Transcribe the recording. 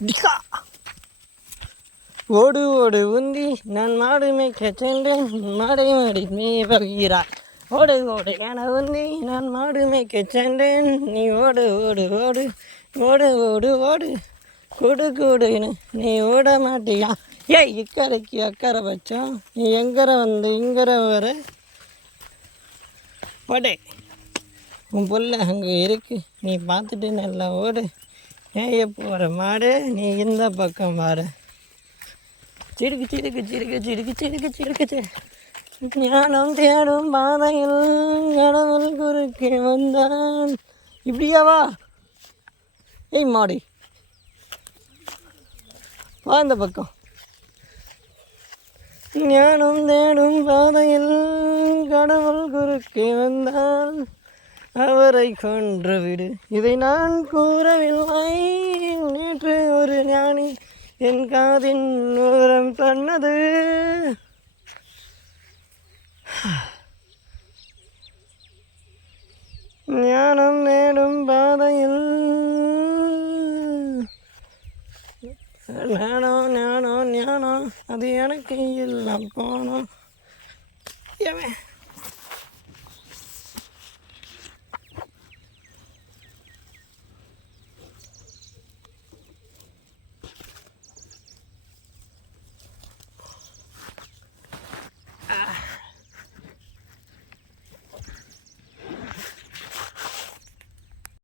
டிக்கா ஓடு ஓடு உந்தி நான் மாடு மேய்க்க சென்றேன் மாடை மாடி மேய்கிறார் ஓடு ஓடு என உந்தி நான் மாடு மேய்க்க சென்றேன் நீ ஓடு ஓடு ஓடு ஓடு ஓடு ஓடு கூடு கூடுன்னு நீ ஓட மாட்டியா ஏய் இக்கரைக்கு அக்கறை வச்சோம் நீ எங்கரை வந்து இங்கரை வர ஓடே உன் புள்ள அங்கே இருக்கு நீ பார்த்துட்டு நல்லா ஓடு ஏன் போகிற மாடு நீ இந்த பக்கம் பாரு சிறுக்கு சிறுக்கு சிறுக்கு சிறுக்கு சிறுக்கு சிறுக்கு ஞானம் தேடும் பாதையில் கடவுள் குறுக்கே வந்தான் இப்படியாவா ஏய் மாடு வா இந்த பக்கம் ஞானம் தேடும் பாதையில் கடவுள் குறுக்கே வந்தால் அவரை கொன்று விடு இதை நான் கூறவில்லை நேற்று ஒரு ஞானி என் காதின் ஓரம் சொன்னது ஞானம் நேடும் பாதையில் ஞானம் ஞானம் ஞானம் அது எனக்கு எல்லாம் போனோம் ஏன்